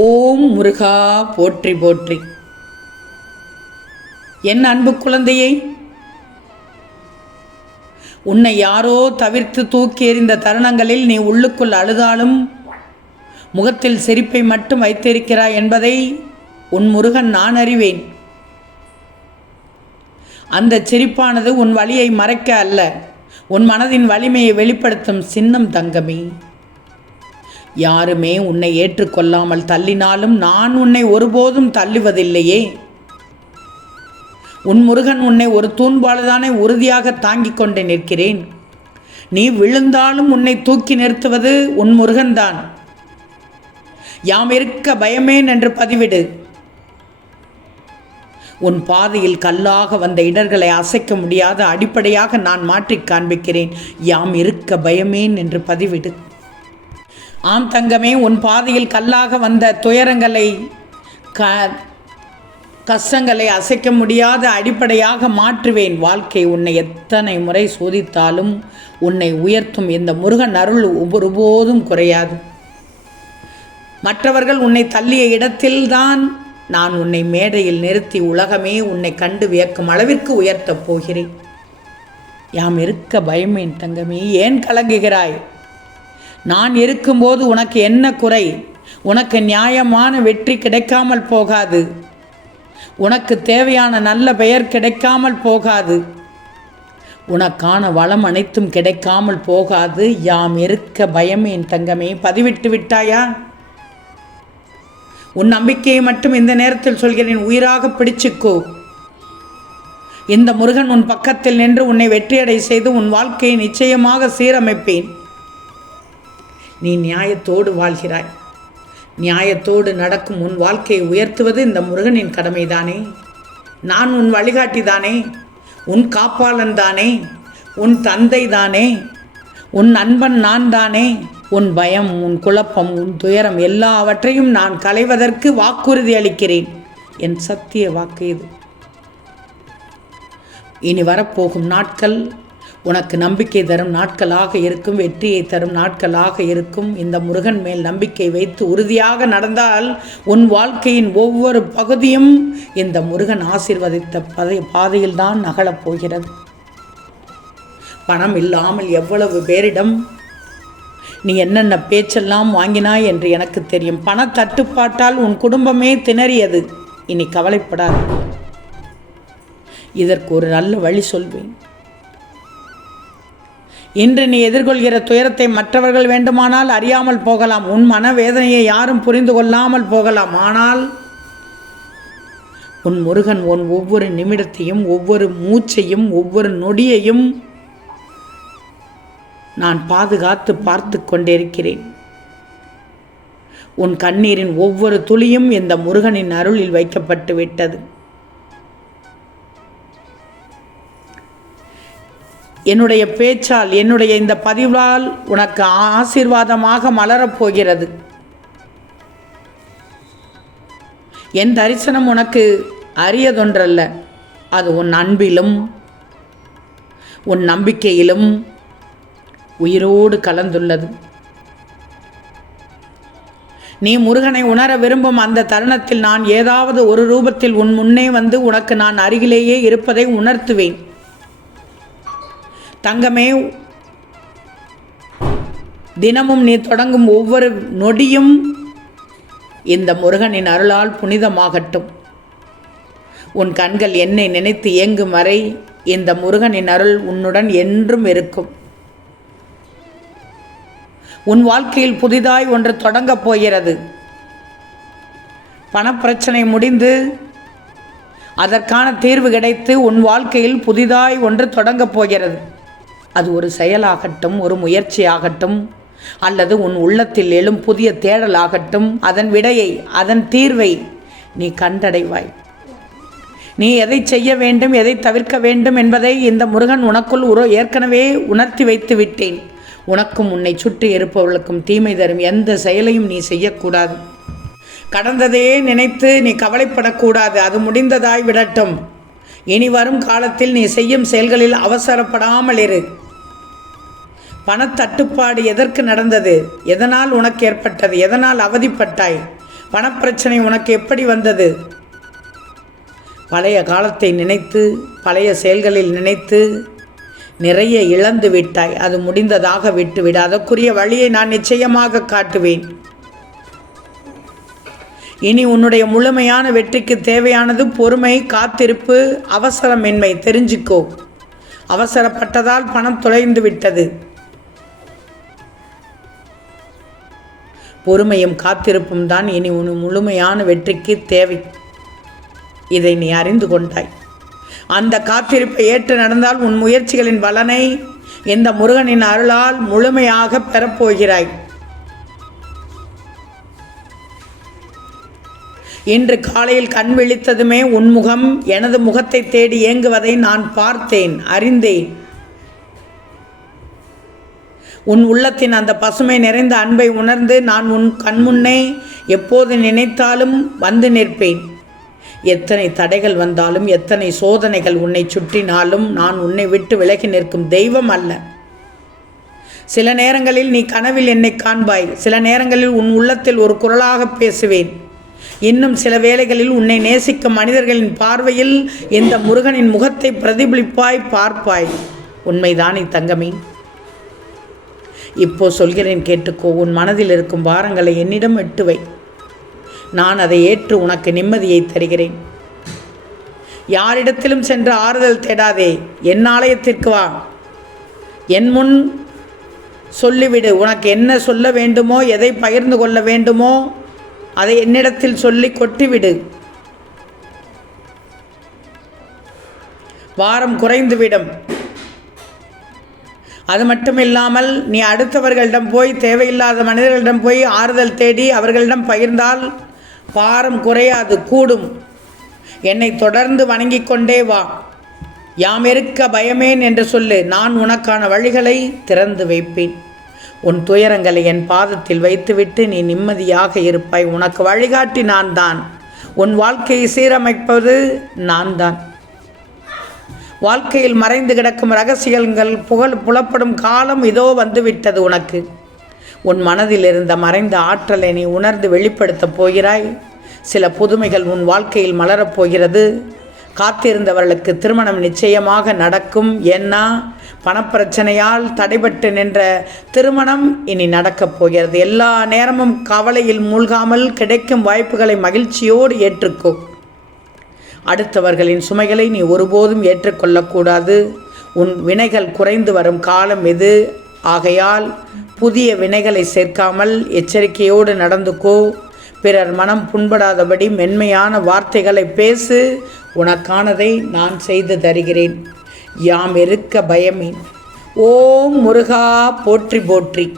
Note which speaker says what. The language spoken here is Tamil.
Speaker 1: ஓம் முருகா போற்றி போற்றி. என் அன்பு குழந்தையை உன்னை யாரோ தவிர்த்து தூக்கி எறிந்த தருணங்களில் நீ உள்ளுக்குள் அழுதாலும் முகத்தில் சிரிப்பை மட்டும் வைத்திருக்கிறாய் என்பதை உன் முருகன் நான் அறிவேன். அந்த சிரிப்பானது உன் வழியை மறைக்க அல்ல உன் மனதின் வலிமையை வெளிப்படுத்தும் சின்னம் தங்கமே. யாருமே உன்னை ஏற்றுக்கொள்ளாமல் தள்ளினாலும் நான் உன்னை ஒருபோதும் தள்ளுவதில்லையே. உன் முருகன் உன்னை ஒரு தூண்பாலுதானே உறுதியாக தாங்கிக் கொண்டு நிற்கிறேன். நீ விழுந்தாலும் உன்னை தூக்கி நிறுத்துவது உன் முருகன்தான். யாம் இருக்க பயமேன் என்று பதிவிடு. உன் பாதையில் கல்லாக வந்த இடர்களை அசைக்க முடியாத அடிப்படையாக நான் மாற்றிக் காண்பிக்கிறேன். யாம் இருக்க பயமேன் என்று பதிவிடு. ஆம் தங்கமே உன் பாதையில் கல்லாக வந்த துயரங்களை க கஷ்டங்களை அசைக்க முடியாத அடிப்படையாக மாற்றுவேன். வாழ்க்கை உன்னை எத்தனை முறை சோதித்தாலும் உன்னை உயர்த்தும் இந்த முருகன் அருள் ஒருபோதும் குறையாது. மற்றவர்கள் உன்னை தள்ளிய இடத்தில்தான் நான் உன்னை மேடையில் நிறுத்தி உலகமே உன்னை கண்டு வியக்கும் அளவிற்கு உயர்த்தப் போகிறேன். யாம் இருக்க பயமேன் தங்கமே ஏன் கலங்குகிறாய்? நான் இருக்கும்போது உனக்கு என்ன குறை? உனக்கு நியாயமான வெற்றி கிடைக்காமல் போகாது. உனக்கு தேவையான நல்ல பெயர் கிடைக்காமல் போகாது. உனக்கான வளம் அனைத்தும் கிடைக்காமல் போகாது. யாம் இருக்க பயமேன் தங்கமே. பதிவிட்டு விட்டாயா? உன் நம்பிக்கையை மட்டும் இந்த நேரத்தில் சொல்கிறேன். உயிராக பிடிச்சுக்கோ. இந்த முருகன் உன் பக்கத்தில் நின்று உன்னை வெற்றியடை செய்து உன் வாழ்க்கையை நிச்சயமாக சீரமைப்பேன். நீ நியாயத்தோடு வாழ்கிறாய். நியாயத்தோடு நடக்கும் உன் வாழ்க்கையை உயர்த்துவது இந்த முருகனின் கடமைதானே. நான் உன் வழிகாட்டி தானே உன் காப்பாளன் தானே உன் தந்தை தானே உன் நண்பன் நான் தானே உன் பயம் உன் குழப்பம் உன் துயரம் எல்லாவற்றையும் நான் களைவதற்கு வாக்குறுதி அளிக்கிறேன். என் சத்திய வாக்கு இது. இனி வரப்போகும் நாட்கள் உனக்கு நம்பிக்கை தரும் நாட்களாக இருக்கும் வெற்றியை தரும் நாட்களாக இருக்கும். இந்த முருகன் மேல் நம்பிக்கை வைத்து உறுதியாக நடந்தால் உன் வாழ்க்கையின் ஒவ்வொரு பகுதியும் இந்த முருகன் ஆசீர்வதித்த பதை பாதையில்தான் நகலப் போகிறது. பணம் இல்லாமல் எவ்வளவு பேரிடம்? நீ என்னென்ன பேச்செல்லாம் வாங்கினாய் என்று எனக்கு தெரியும். பண தட்டுப்பாட்டால் உன் குடும்பமே திணறியது. இனி கவலைப்படாது. இதற்கு ஒரு நல்ல வழி சொல்வேன். இன்று நீ எதிர்கொள்கிற துயரத்தை மற்றவர்கள் வேண்டுமானால் அறியாமல் போகலாம். உன் மனவேதனையை யாரும் புரிந்து கொள்ளாமல் போகலாம். ஆனால் உன் முருகன் உன் ஒவ்வொரு நிமிடத்தையும் ஒவ்வொரு மூச்சையும் ஒவ்வொரு நொடியையும் நான் பாதுகாத்து பார்த்து கொண்டிருக்கிறேன். உன் கண்ணீரின் ஒவ்வொரு துளியும் இந்த முருகனின் அருளில் வைக்கப்பட்டு விட்டது என்னுடைய பேச்சால் என்னுடைய இந்த பதிவால் உனக்கு ஆசீர்வாதமாக மலரப் போகிறது என் தரிசனம் உனக்கு அரியதொன்றல்ல. அது உன் அன்பிலும் உன் நம்பிக்கையிலும் உயிரோடு கலந்துள்ளது. நீ முருகனை உணர விரும்பும் அந்த தருணத்தில் நான் ஏதாவது ஒரு ரூபத்தில் உன் முன்னே வந்து உனக்கு நான் அருகிலேயே இருப்பதை உணர்த்துவேன். தங்கமே. தினமும் நீ தொடங்கும் ஒவ்வொரு நொடியும் இந்த முருகனின் அருளால் புனிதமாகட்டும். உன் கண்கள் என்னை நினைத்து இயங்கும் வரை இந்த முருகனின் அருள் உன்னுடன் என்றும் இருக்கும். உன் வாழ்க்கையில் புதிதாய் ஒன்று தொடங்கப் போகிறது. பணப்பிரச்சனை முடிந்து அதற்கான தீர்வு கிடைத்து உன் வாழ்க்கையில் புதிதாய் ஒன்று தொடங்கப் போகிறது. அது ஒரு செயலாகட்டும் ஒரு முயற்சியாகட்டும் அல்லது உன் உள்ளத்தில் எழும் புதிய தேடலாகட்டும் அதன் விடையை அதன் தீர்வை நீ கண்டடைவாய். நீ எதை செய்ய வேண்டும் எதை தவிர்க்க வேண்டும் என்பதை இந்த முருகன் உனக்குள் உரோ ஏற்கனவே உணர்த்தி வைத்து விட்டேன். உனக்கும் உன்னை சுற்றி இருப்பவர்களுக்கும் தீமை தரும் எந்த செயலையும் நீ செய்யக்கூடாது. கடந்ததையே நினைத்து நீ கவலைப்படக்கூடாது. அது முடிந்ததாய் விடட்டும். இனி வரும் காலத்தில் நீ செய்யும் செயல்களில் அவசரப்படாமல் இரு. பணத்தட்டுப்பாடு எதற்கு நடந்தது? எதனால் உனக்கு ஏற்பட்டது? எதனால் அவதிப்பட்டாய்? பணப்பிரச்சனை உனக்கு எப்படி வந்தது? பழைய காலத்தை நினைத்து பழைய செயல்களில் நினைத்து நிறைய இழந்து விட்டாய். அது முடிந்ததாக விட்டுவிடு. அதற்குரிய வழியை நான் நிச்சயமாக காட்டுவேன். இனி உன்னுடைய முழுமையான வெற்றிக்கு தேவையானது பொறுமை காத்திருப்பு அவசரமின்மை. தெரிஞ்சுக்கோ. அவசரப்பட்டதால் பணம் தொலைந்து விட்டது. பொறுமையும் காத்திருப்பும் தான் இனி உன் முழுமையான வெற்றிக்கு தேவை. இதை நீ அறிந்து கொண்டாய். அந்த காத்திருப்பை ஏற்று நடந்தால் உன் முயற்சிகளின் பலனை இந்த முருகனின் அருளால் முழுமையாக பெறப்போகிறாய். இன்று காலையில் கண் விழித்ததுமே உன் முகம் எனது முகத்தை தேடி ஏங்குவதை நான் பார்த்தேன் அறிந்தேன். உன் உள்ளத்தின் அந்த பசுமை நிறைந்த அன்பை உணர்ந்து நான் உன் கண்முன்னே எப்போது நினைத்தாலும் வந்து நிற்பேன். எத்தனை தடைகள் வந்தாலும் எத்தனை சோதனைகள் உன்னை சுற்றினாலும் நான் உன்னை விட்டு விலகி நிற்கும் தெய்வம் அல்ல. சில நேரங்களில் நீ கனவில் என்னை காண்பாய். சில நேரங்களில் உன் உள்ளத்தில் ஒரு குரலாக பேசுவேன். இன்னும் சில வேளைகளில் உன்னை நேசிக்கும் மனிதர்களின் பார்வையில் இந்த முருகனின் முகத்தை பிரதிபலிப்பாய் பார்ப்பாய். உண்மைதானே தங்கமே? இப்போ சொல்கிறேன் கேட்டுக்கோ உன் மனதில் இருக்கும் பாரங்களை என்னிடம் எட்டுவை நான் அதை ஏற்று உனக்கு நிம்மதியை தருகிறேன். யாரிடத்திலும் சென்று ஆறுதல் தேடாதே என் ஆலயத்திற்கு வா. என் முன் சொல்லிவிடு உனக்கு என்ன சொல்ல வேண்டுமோ எதை பகிர்ந்து கொள்ள வேண்டுமோ அதை என்னிடத்தில் சொல்லி கொட்டிவிடு. வாரம் குறைந்துவிடும். அது மட்டும் இல்லாமல் நீ அடுத்தவர்களிடம் போய் தேவையில்லாத மனிதர்களிடம் போய் ஆறுதல் தேடி அவர்களிடம் பகிர்ந்தால் பாரம் குறையாது கூடும். என்னை தொடர்ந்து வணங்கிக் கொண்டே வா. யாம் இருக்க பயமேன் என்று சொல்லு. நான் உனக்கான வழிகளை திறந்து வைப்பேன். உன் துயரங்களை என் பாதத்தில் வைத்துவிட்டு நீ நிம்மதியாக இருப்பாய். உனக்கு வழிகாட்டி நான் தான் உன் வாழ்க்கையை சீரமைப்பது நான் தான் வாழ்க்கையில் மறைந்து கிடக்கும் ரகசியங்கள் புகழ் புலப்படும் காலம் இதோ வந்துவிட்டது உனக்கு. உன் மனதில் இருந்த மறைந்த ஆற்றலை நீ உணர்ந்து வெளிப்படுத்தப் போகிறாய். சில புதுமைகள் உன் வாழ்க்கையில் மலரப் போகிறது. காத்திருந்தவர்களுக்கு திருமணம் நிச்சயமாக நடக்கும். ஏன்னா பணப்பிரச்சனையால் தடைபட்டு நின்ற திருமணம் இனி நடக்கப் போகிறது. எல்லா நேரமும் கவலையில் மூழ்காமல் கிடைக்கும் வாய்ப்புகளை மகிழ்ச்சியோடு ஏற்றுக்கோ. அடுத்தவர்களின் சுமைகளை நீ ஒருபோதும் ஏற்றுக்கொள்ளக்கூடாது. உன் வினைகள் குறைந்து வரும் காலம் எது ஆகையால் புதிய வினைகளை சேர்க்காமல் எச்சரிக்கையோடு நடந்துக்கோ. பிறர் மனம் புண்படாதபடி மென்மையான வார்த்தைகளை பேசு. உனக்கானதை நான் செய்து தருகிறேன். யாம் இருக்க பயமே ஓம் முருகா போற்றி போற்றி.